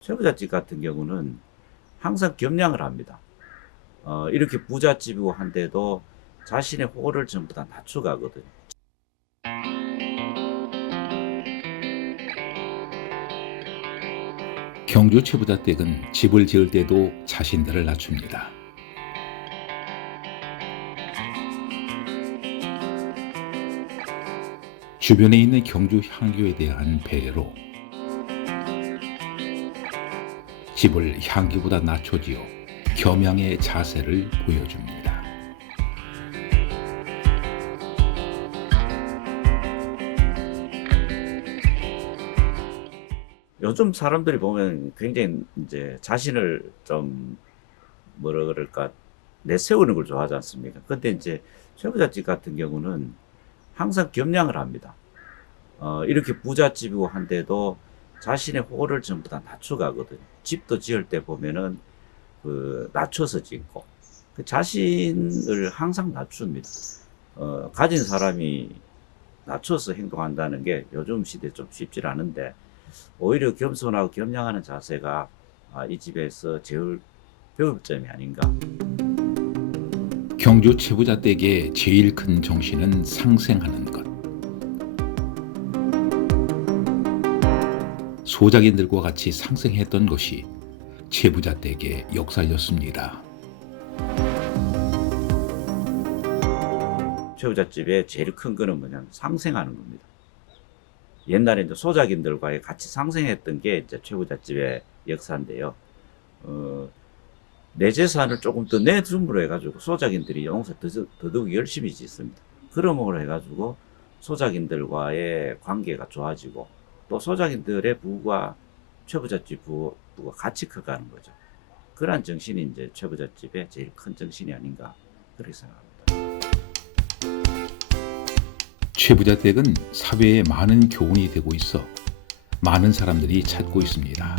최부잣집 같은 경우는 항상 겸양을 합니다. 이렇게 부잣집이고 한데도 자신의 호를 전부 다 낮춰가거든요. 경주 최부자댁은 집을 지을 때도 자신들을 낮춥니다. 주변에 있는 경주 향교에 대한 배려로 집을 향기보다 낮춰지어 겸양의 자세를 보여줍니다. 요즘 사람들이 보면 굉장히 이제 자신을 좀 뭐라 그럴까 내세우는 걸 좋아하지 않습니까? 근데 이제 최부잣집 같은 경우는 항상 겸양을 합니다. 이렇게 부잣집이고 한데도 자신의 호를 전부 다 낮춰가거든요. 집도 지을 때 보면은 낮춰서 짓고 그 자신을 항상 낮춥니다. 가진 사람이 낮춰서 행동한다는 게 요즘 시대에 좀 쉽지 않은데 오히려 겸손하고 겸양하는 자세가 이 집에서 제일 배울 점이 아닌가. 경주 최부자댁의 제일 큰 정신은 상생하는 것. 소작인들과 같이 상생했던 것이 최부자댁의 역사였습니다. 최부잣집의 제일 큰 거는 뭐냐면 상생하는 겁니다. 옛날에 이제 소작인들과 같이 상생했던 게 이제 최부잣집의 역사인데요. 내 재산을 조금 더 내줌으로 해가지고 소작인들이 농사 더더욱 열심히 짓습니다. 그러므로 해가지고 소작인들과의 관계가 좋아지고 또 소작인들의 부가 최부잣집 부가 같이 커가는 거죠. 그러한 정신이 이제 최부잣집의 제일 큰 정신이 아닌가 그렇게 생각합니다. 최부자댁은 사회에 많은 교훈이 되고 있어 많은 사람들이 찾고 있습니다.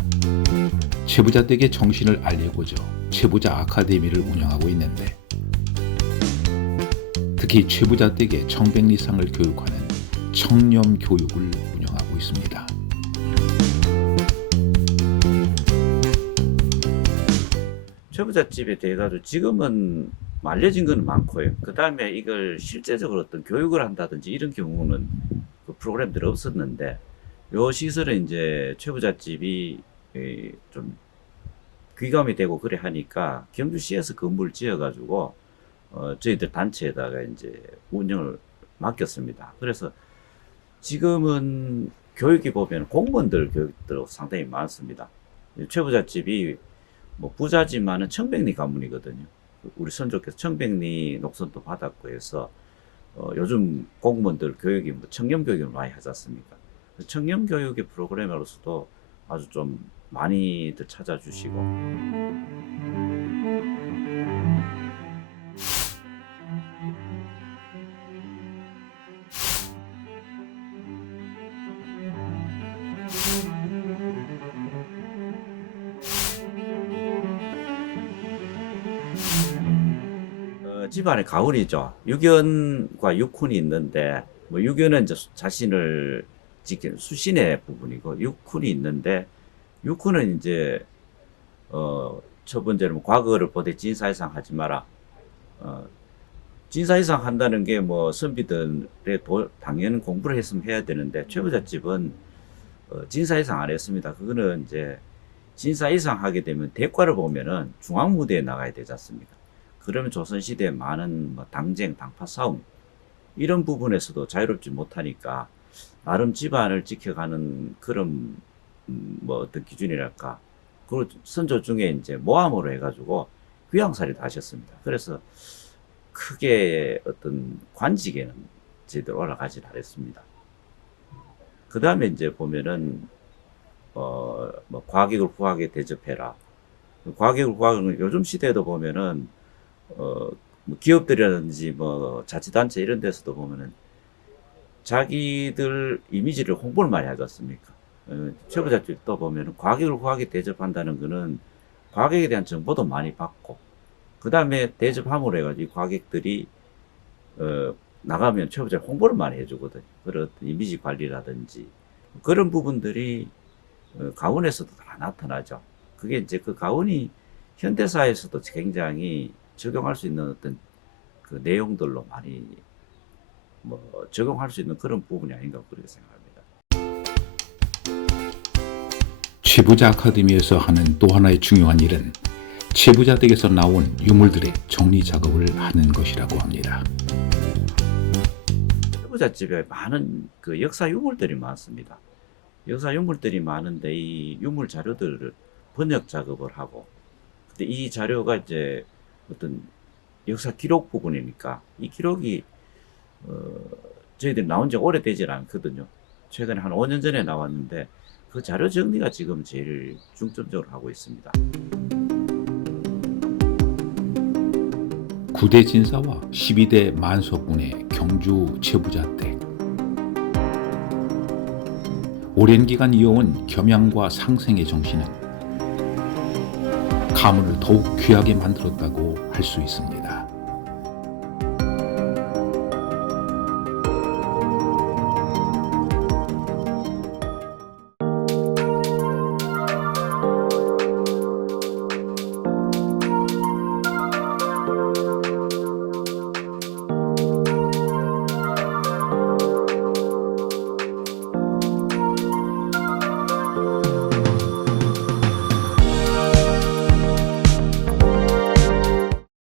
최부자댁의 정신을 알리고자 최부자 아카데미를 운영하고 있는데 특히 최부자댁의 청백리상을 교육하는 청렴 교육을 운영하고 있습니다. 최부잣집에 대해 가지고 지금은 알려진 건 많고요. 그 다음에 이걸 실제적으로 어떤 교육을 한다든지 이런 경우는 그 프로그램들이 없었는데 요 시설은 이제 최부잣집이 좀 귀감이 되고 그래 하니까 경주시에서 건물을 지어가지고 저희들 단체에다가 이제 운영을 맡겼습니다. 그래서 지금은 교육이 보면 공무원들 교육도 상당히 많습니다. 최부잣집이 뭐 부자지만은 청백리 가문이거든요. 우리 선조께서 청백리 녹선도 받았고 해서 요즘 공무원들 교육이 뭐 청렴 교육을 많이 하지 않습니까? 청렴 교육의 프로그램으로서도 아주 좀 많이들 찾아주시고 집안에 가훈이죠. 유견과 육훈이 있는데 뭐 유견은 이제 자신을 지키는 수신의 부분이고 육훈이 있는데 육훈은 이제 첫 번째는 뭐 과거를 보되 진사이상 하지 마라. 어, 진사이상 한다는 게 뭐 선비들의 당연 공부를 했으면 해야 되는데 최부잣집은 진사이상 안 했습니다. 그거는 이제 진사이상 하게 되면 대과를 보면은 중앙무대에 나가야 되지 않습니까? 그러면 조선시대에 많은 뭐 당쟁, 당파 싸움 이런 부분에서도 자유롭지 못하니까 나름 집안을 지켜가는 그런 뭐 어떤 기준이랄까. 그리고 선조 중에 이제 모함으로 해가지고 귀양살이도 하셨습니다. 그래서 크게 어떤 관직에는 제대로 올라가지 않았습니다. 그 다음에 이제 보면은 뭐 과객을 후하게 대접해라. 과객을 후하게 요즘 시대에도 보면은 뭐 기업들이라든지 뭐 자치단체 이런 데서도 보면은 자기들 이미지를 홍보를 많이 하지 않습니까? 최부잣집도 보면은 과객을 후하게 대접한다는 거는 과객에 대한 정보도 많이 받고 그 다음에 대접함으로 해가지고 과객들이 나가면 최부잣집 홍보를 많이 해주거든요. 그런 이미지 관리라든지 그런 부분들이 가훈에서도 다 나타나죠. 그게 이제 그 가훈이 현대사에서도 굉장히 적용할 수 있는 어떤 그 내용들로 많이 뭐 적용할 수 있는 그런 부분이 아닌가 그렇게 생각합니다. 치부자 아카데미에서 하는 또 하나의 중요한 일은 치부자 댁에서 나온 유물들의 정리 작업을 하는 것이라고 합니다. 치부자집에 많은 그 역사 유물들이 많습니다. 역사 유물들이 많은데 이 유물 자료들을 번역 작업을 하고, 근데 이 자료가 이제 어떤 역사 기록 부분이니까 이 기록이 저희들이 나온 지 오래되질 않거든요. 최근에 한 5년 전에 나왔는데 그 자료 정리가 지금 제일 중점적으로 하고 있습니다. 9대 진사와 12대 만석군의 경주 치부자 댁. 오랜 기간 이어온 겸양과 상생의 정신은 가문을 더욱 귀하게 만들었다고 할 수 있습니다.